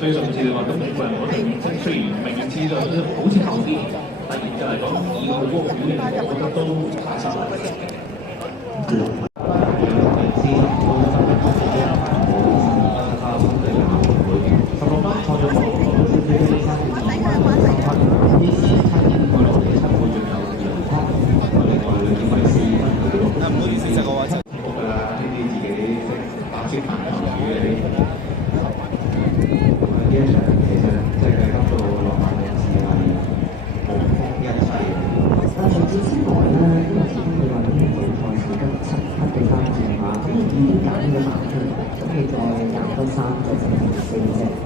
所以甚至你話咁美國人嗰陣，即係雖然明知就好似後啲，但係就嚟講以佢嗰個表現，我覺得都太失禮。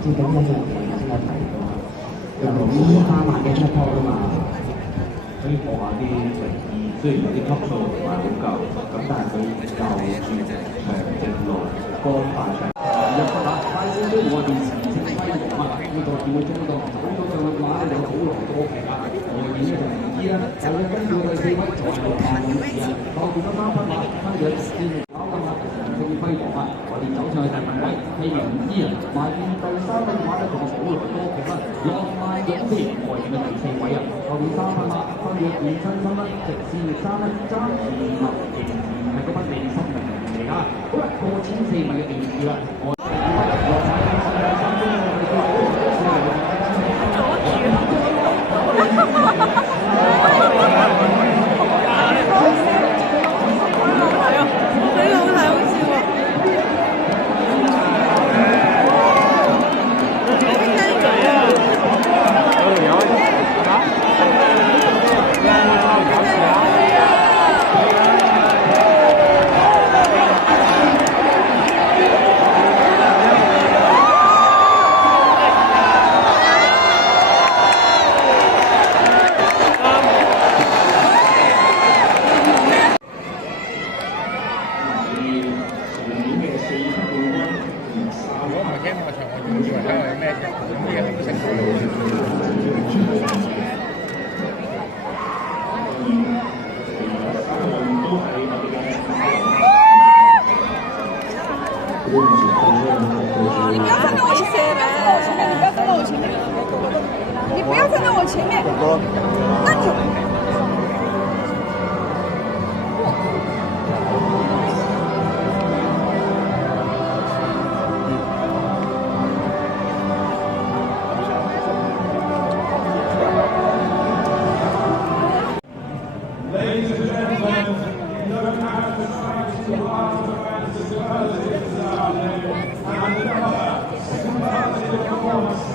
最緊要就係先有提過，又5-8萬嘅出波啊嘛，可以播下啲靈異，雖然有啲級數唔係好夠，咁但係佢就住長直路乾快上。入得啦，快少少我哋時情輝煌啊！呢個叫佢中到走咗上去嘅話咧，就好耐多期啦。外邊咧就唔知啦，就會跟住第4位再落下五次啊，後邊嗰3匹馬跟住先搞緊啦，時情輝煌啊！我哋走上去第5位係唔知啊，埋邊第3位嘅話咧仲好耐多期啦，落埋勇士外邊嘅第4位啊，後邊3匹馬分別變身心啦，直線力山啦，爭住落仍然係嗰匹美心嘅嚟㗎。好啦，過14米嘅定義啦。你不要站在我前面，你不要站在我前面，你不要站在我前面，那你。Performance